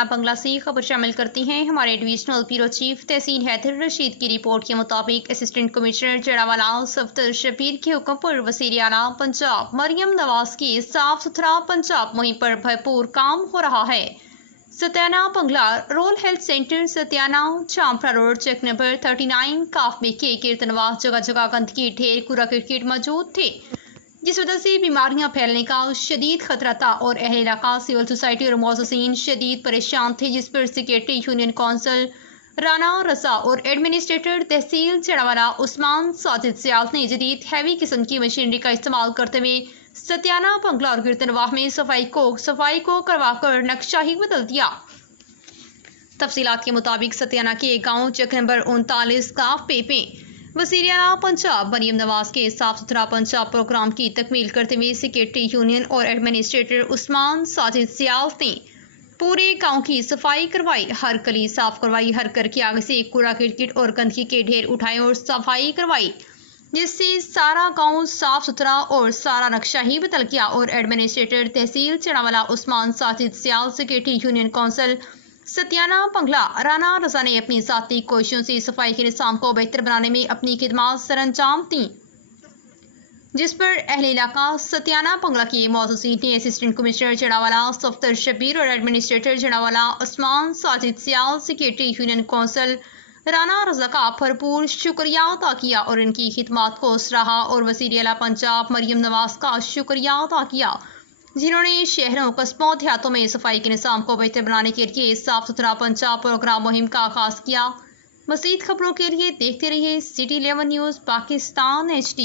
सत्याना बंगला से खबर शामिल करती हैं। हमारे डिविजनल ब्यूरो चीफ तहसील हैदर रशीद की रिपोर्ट के मुताबिक असिस्टेंट कमिश्नर जड़ावाला सफ्तर शबीर के हुक्म पर वज़ीर आला पंजाब मरियम नवाज की साफ सुथरा पंजाब मुहिम पर भरपूर काम हो रहा है। Satiana Bangla rural health centre Satiana चांपरा रोड चेक नंबर 39 काफमे के कीर्तनवाह जगह जगह गंदगी ढेर कूड़ा करकट मौजूद थे, जिस वजह से बीमारियां फैलने का शदीद खतरा था और अहल इलाका सिविल सोसाइटी और मौजूदीन शदीद परेशान थे, जिस पर सेक्रेटरी यूनियन काउंसिल राना रजा और एडमिनिस्ट्रेटर तहसील जड़ावाला उस्मान साजिद सियाल ने जदीद हैवी किस्म की मशीनरी का इस्तेमाल करते हुए सत्याना बंगला और कीर्तनवाह में सफाई को करवाकर नक्शा ही बदल दिया। तफसीलात के मुताबिक सत्याना के गाँव चेक नंबर 39 काफमे में वज़ीर आला पंजाब मरियम नवाज के साफ सुथरा पंजाब प्रोग्राम की तकमील करते हुए सेक्रेटरी यूनियन और एडमिनिस्ट्रेटर उस्मान साजिद सियाल ने पूरे गांव की सफाई करवाई, हर गली साफ करवाई, हर घर के आगे से कूड़ा करकट और गंदगी के ढेर उठाए और सफाई करवाई, जिससे सारा गांव साफ सुथरा और सारा नक्शा ही बदल गया। और एडमिनिस्ट्रेटर तहसील चढ़ावाला उस्मान साजिद सियाल सेक्रेटरी यूनियन काउंसिल सत्याना बंगला राना रजा ने अपनी ज़ाती कोशिशों से सफाई के निज़ाम को बेहतर बनाने में अपनी खिदमत सरअंजाम दी, जिस पर अहले इलाका सत्याना बंगला के मौजूदीन ने असिस्टेंट कमिश्नर जड़ावाला सफ्तर शबीर और एडमिनिस्ट्रेटर जड़ावाला उस्मान साजिद सियाल सेक्रेटरी यूनियन काउंसिल राना रजा का भरपूर शुक्रिया अदा किया और इनकी खिदमत को सराहा और वज़ीर आला पंजाब मरियम नवाज का शुक्रिया अदा किया, जिन्होंने शहरों कस्बों देहातों में सफाई के निज़ाम को बेहतर बनाने के लिए साफ सुथरा पंजाब प्रोग्राम मुहिम का आगाज़ किया। मज़ीद खबरों के लिए देखते रहिए सिटी 11 न्यूज़ पाकिस्तान HD।